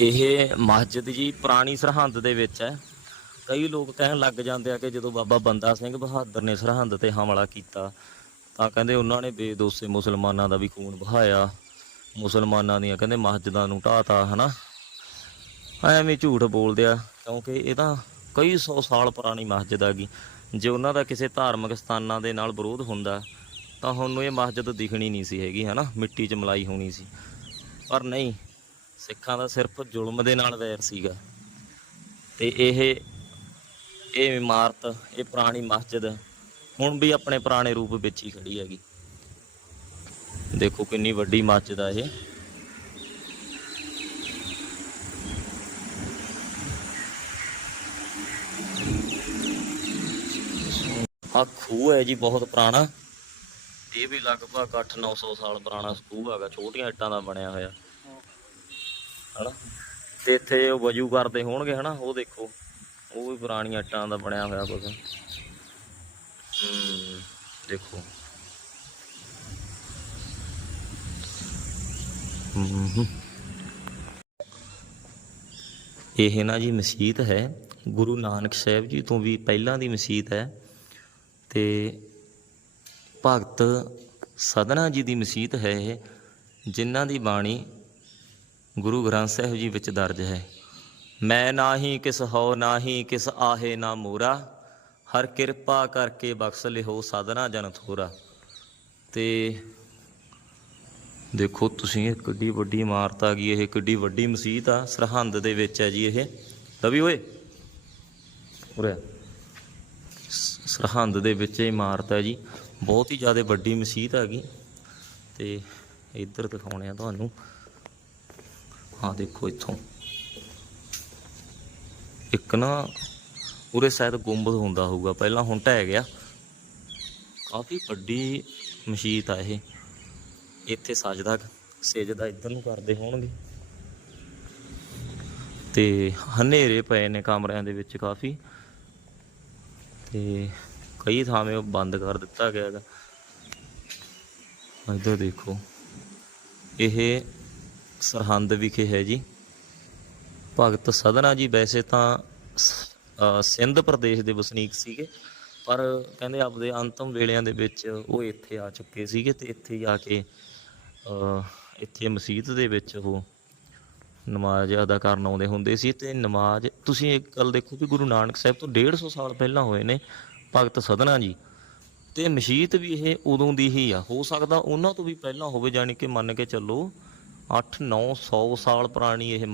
ਇਹ ਮਸਜਿਦ ਜੀ ਪੁਰਾਣੀ ਸਰਹੰਦ ਦੇ ਵਿੱਚ ਹੈ। ਕਈ ਲੋਕ ਕਹਿਣ ਲੱਗ ਜਾਂਦੇ ਆ ਕਿ ਜਦੋਂ ਬਾਬਾ ਬੰਦਾ ਸਿੰਘ ਬਹਾਦਰ ਨੇ ਸਰਹੰਦ ਤੇ ਹਮਲਾ ਕੀਤਾ, ਤਾਂ ਕਹਿੰਦੇ ਉਹਨਾਂ ਨੇ ਬੇਦੋਸੇ ਮੁਸਲਮਾਨਾਂ ਦਾ ਵੀ ਖੂਨ ਬਹਾਇਆ ਮੁਸਲਮਾਨਾਂ ਦੀਆਂ ਕਹਿੰਦੇ ਮਸਜਿਦਾਂ ਨੂੰ ਢਾਤਾ ਹਨਾ? ਐਵੇਂ ਝੂਠ ਬੋਲਦੇ ਆ, ਕਿਉਂਕਿ ਇਹ ਤਾਂ ਕਈ ਸੌ ਸਾਲ ਪੁਰਾਣੀ ਮਸਜਿਦ ਹੈਗੀ ਜੇ ਉਹਨਾਂ ਦਾ ਕਿਸੇ ਧਾਰਮਿਕ ਸਥਾਨਾਂ ਦੇ ਨਾਲ ਵਿਰੋਧ ਹੁੰਦਾ, ਤਾਂ ਹੁਣ ਇਹ ਮਸਜਿਦ ਦਿਖਣੀ ਨਹੀਂ ਸੀ ਹੈਗੀ, ਹਨਾ? ਮਿੱਟੀ 'ਚ ਮਲਾਈ ਹੋਣੀ ਸੀ। ਪਰ ਨਹੀਂ ਸਿੱਖਾਂ ਦਾ ਸਿਰਫ ਜ਼ੁਲਮ ਦੇ ਨਾਲ ਵੈਰ ਸੀਗਾ। ਤੇ ਇਹ ਇਹ ਇਮਾਰਤ, ਇਹ ਪੁਰਾਣੀ ਮਸਜਿਦ ਹੁਣ ਵੀ ਆਪਣੇ ਪੁਰਾਣੇ ਰੂਪ ਵਿੱਚ ਹੀ ਖੜੀ ਹੈਗੀ। ਦੇਖੋ ਕਿੰਨੀ ਵੱਡੀ ਮਸਜਿਦ ਆ ਇਹ। ਆ ਖੂਹ ਹੈ ਜੀ ਬਹੁਤ ਪੁਰਾਣਾ। ਇਹ ਵੀ ਲਗਭਗ 8-900 ਸਾਲ ਪੁਰਾਣਾ ਖੂਹ ਹੈਗਾ, ਛੋਟੀਆਂ ਇੱਟਾਂ ਦਾ ਬਣਿਆ ਹੋਇਆ। ਹਨਾ? ਤੇ ਇੱਥੇ ਉਹ ਵਜੂ ਕਰਦੇ ਹੋਣਗੇ ਹਨਾ, ਉਹ ਦੇਖੋ। ਉਹ ਵੀ ਪੁਰਾਣੀਆਂ ਇੱਟਾਂ ਦਾ ਬਣਿਆ ਹੋਇਆ ਕੁਝ ਹੂੰ, ਦੇਖੋ। ਇਹ ਨਾ ਜੀ ਮਸਜਿਦ ਹੈ। ਗੁਰੂ ਨਾਨਕ ਸਾਹਿਬ ਜੀ ਤੋਂ ਵੀ ਪਹਿਲਾਂ ਦੀ ਮਸਜਿਦ ਹੈ। ਤੇ ਭਗਤ ਸਦਨਾ ਜੀ ਦੀ ਮਸਜਿਦ ਹੈ ਇਹ, ਜਿਨ੍ਹਾਂ ਦੀ ਬਾਣੀ ਗੁਰੂ ਗ੍ਰੰਥ ਸਾਹਿਬ ਜੀ ਵਿੱਚ ਦਰਜ ਹੈ, ਮੈਂ ਨਾਹੀ ਕਿਸ ਹੋ ਨਾਹੀ ਕਿਸ ਆਹੇ ਨਾ ਮੋਰਾ, ਹਰ ਕਿਰਪਾ ਕਰਕੇ ਬਖਸ਼ ਲਿਓ ਸਾਧਨਾ ਜਨ ਥੋਰਾ। ਤੇ ਦੇਖੋ, ਤੁਸੀਂ ਇਹ ਕਿੱਡੀ ਵੱਡੀ ਇਮਾਰਤ ਆ ਗਈ, ਇਹ ਕਿੱਡੀ ਵੱਡੀ ਮਸਜਿਦ ਆ, ਸਰਹੰਦ ਦੇ ਵਿੱਚ ਹੈ ਜੀ ਇਹ। ਲਵੀ ਓਏ। ਉਰੇ ਸਰਹੰਦ ਦੇ ਵਿੱਚ ਇਹ ਇਮਾਰਤ ਹੈ ਜੀ, ਬਹੁਤ ਹੀ ਜ਼ਿਆਦਾ ਵੱਡੀ ਮਸਜਿਦ ਹੈਗੀ ਤੇ ਇੱਧਰ ਦਿਖਾਉਣੇ ਆ ਤੁਹਾਨੂੰ। ਹਾਂ, ਦੇਖੋ ਇੱਥੋਂ। ਇੱਕ ਨਾ ਉਰੇ ਸ਼ਾਇਦ ਗੁੰਬਦ ਹੁੰਦਾ ਹੋਊਗਾ, ਪਹਿਲਾਂ ਹੁਣ ਢਹਿ ਗਿਆ। ਕਾਫੀ ਵੱਡੀ ਮਸਜਿਦ ਆ ਇਹ। ਇੱਥੇ ਸਜਦਾ ਸਜਦਾ ਇੱਧਰ ਨੂੰ ਕਰਦੇ ਹੋਣਗੇ। ਤੇ ਹਨੇਰੇ ਪਏ ਨੇ ਕਮਰਿਆਂ ਦੇ ਵਿੱਚ ਕਾਫੀ। ਤੇ ਕਈ ਥਾਵੇਂ ਉਹ ਬੰਦ ਕਰ ਦਿੱਤਾ ਗਿਆ ਹੈਗਾ। ਇਧਰ ਦੇਖੋ, ਇਹ ਸਰਹੰਦ ਵਿਖੇ ਹੈ ਜੀ। ਭਗਤ ਸਦਨਾ ਜੀ ਵੈਸੇ ਤਾਂ ਸਿੰਧ ਪ੍ਰਦੇਸ਼ ਦੇ ਵਸਨੀਕ ਸੀਗੇ, ਪਰ ਕਹਿੰਦੇ ਆਪਦੇ ਅੰਤਮ ਵੇਲਿਆਂ ਦੇ ਵਿੱਚ ਉਹ ਇੱਥੇ ਆ ਚੁੱਕੇ ਸੀਗੇ ਤੇ ਇੱਥੇ ਆ ਕੇ ਇੱਥੇ ਮਸਜਿਦ ਦੇ ਵਿੱਚ ਉਹ ਨਮਾਜ਼ ਅਦਾ ਕਰਨ ਆਉਂਦੇ ਹੁੰਦੇ ਸੀ ਤੇ ਨਮਾਜ਼, ਤੁਸੀਂ ਇੱਕ ਗੱਲ ਦੇਖੋ ਕਿ ਗੁਰੂ ਨਾਨਕ ਸਾਹਿਬ ਤੋਂ 150 ਸਾਲ ਪਹਿਲਾਂ ਹੋਏ ਨੇ ਭਗਤ ਸਦਨਾ ਜੀ। ਤੇ ਮਸਜਿਦ ਵੀ ਇਹ ਉਦੋਂ ਦੀ ਹੀ ਆ, ਹੋ ਸਕਦਾ ਉਹਨਾਂ ਤੋਂ ਵੀ ਪਹਿਲਾਂ ਹੋਵੇ, ਜਾਣੀ ਕਿ ਮੰਨ ਕੇ ਚੱਲੋ 8 900 ਸਾਲ ਪੁਰਾਣੀ ਇਹ